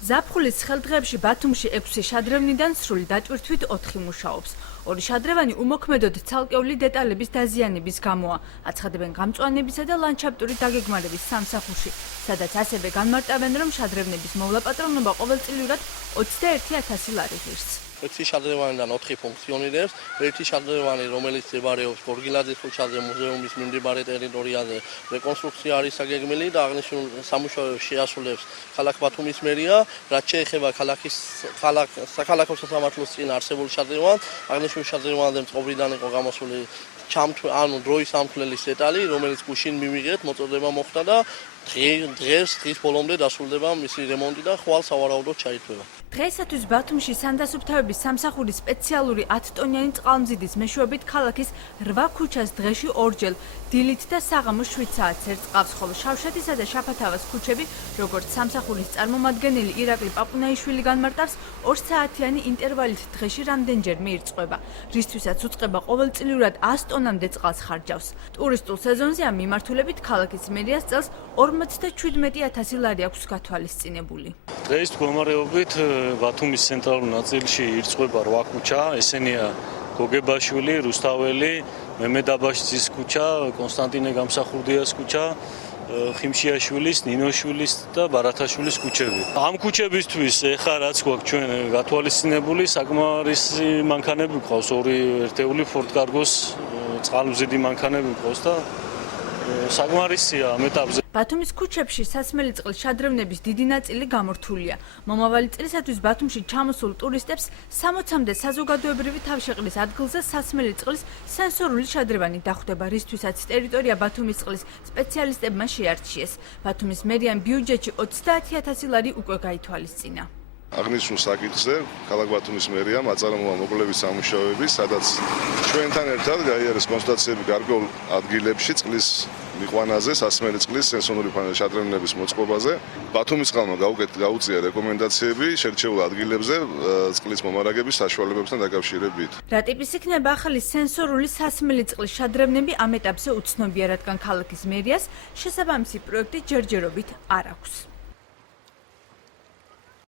ზაფხულის ხელდღეებში ბათუმში 6 შადრევნიდან სრული დაჭვირთვით 4 მუშაობს. ორი შადრევანი უმოქმედოდ ცალკეული დეტალების დაზიანების გამოა. აცხადებენ გამწვანებისა და ლანდშაფტური დაგეგმარების სამსახურში, სადაც ასევე განმარტავენ, რომ შადრევნების მოვლაპატრონობა ყოველწლიურად 21,000 ლარი ღირს. ერთი შადრევანიდან 4 ფუნქციონირებს, ერთი შადრევანი, რომელიც მდებარეობს გორგილაძის ქუჩაზე მუზეუმის მიმდებარე ტერიტორიაზე, რეკონსტრუქცია არის საგეგმილი და აღნიშნულ სამუშაოებს შეასრულებს ქალაქ ბათუმის მერია, რაც შეეხება საქალაქო სასამართლოს წინ არსებულ შადრევანს, აღნიშნულ შადრევანზე მწყობრიდან იყო გამოსული დროის ამთვლელის დეტალი, რომელიც გუშინ მივიღეთ, მოწოდება მოხდა და დღეს ბოლომდე დასრულდება მისი რემონტი და ხვალ სავარაუდოდ ჩაითვლება. დღეისათვის ბათუმში სანდასუფთავების სამსახურის სპეციალური 10 ტონიანი წყალმზიდის მეშვეობით ქალაქის 8 ქუჩას დღეში ორჯერ დილით და საღამოს 7 საათს ერწყავს, ხოლო შავშეთისა და შაფათავას ქუჩები, როგორც სამსახურის წარმომადგენელი ირაკლი პაპუნაიშვილი განმარტავს, 2 საათიანი ინტერვალით დღეში რამდენჯერმე ირწყვება, რისთვისაც უწყება ყოველწლიურად 100 ტონამდე წყალს ხარჯავს. ტურისტულ სეზონზე ამ მიმართულებით ქალაქის მერიას წელს 57,000 ლარი აქვს გათვალისწინებული. დღეს მდგომარეობით ბათუმის ცენტრალურ ნაწილში ირწყვება 8 ქუჩა, ესენია გოგებაშვილი, რუსთაველი, მემედ აბაშიძის ქუჩა, კონსტანტინე გამსახურდიას ქუჩა, ხიმშიაშვილის, ნინოშვილის და ბარათაშვილის ქუჩები. ამ ქუჩებისთვის ეხლა რაც გვაქვს ჩვენ გათვალისწინებული, საკმარისი მანქანები გვყავს, 2 ერთეული ფორტკარგოს წყალმზიდი მანქანები გვყავს და საკმარისია ამ ეტაპზე. ბათუმის ქუჩებში სასმელი წყლის შადრევნების დიდი ნაწილი გამორთულია. მომავალი წლისათვის ბათუმში ჩამოსულ ტურისტებს 60-მდე საზოგადოებრივი თავშეყრის ადგილზე სასმელი წყლის სენსორული შადრევანი დახვდება, რისთვისაც ტერიტორია ბათუმის წყლის სპეციალისტებმა შეარჩიეს. ბათუმის მერიამ ბიუჯეტში 30,000 ლარი უკვე გაითვალისწინა. აღნიშნულ საკითხზე ქალაქ ბათუმის მერიამ აწარმოა მოკვლევის სამუშაოები, სადაც ჩვენთან ერთად გაიარეს კონსულტაციები გარკვეულ ადგილებში წყლის მიყვანაზე, სასმელი წყლის სენსორული შადრევნების მოწყობაზე. ბათუმის წყალმა გაუწია რეკომენდაციები შერჩეულ ადგილებზე წყლის მომარაგების საშუალებებთან დაკავშირებით. რა ტიპის იქნება ახალი სენსორული სასმელი წყლის შადრევნები ამ ეტაპზე უცნობია, რადგან ქალაქის მერიას შესაბამისი პროექტი ჯერჯერობით არ აქვს.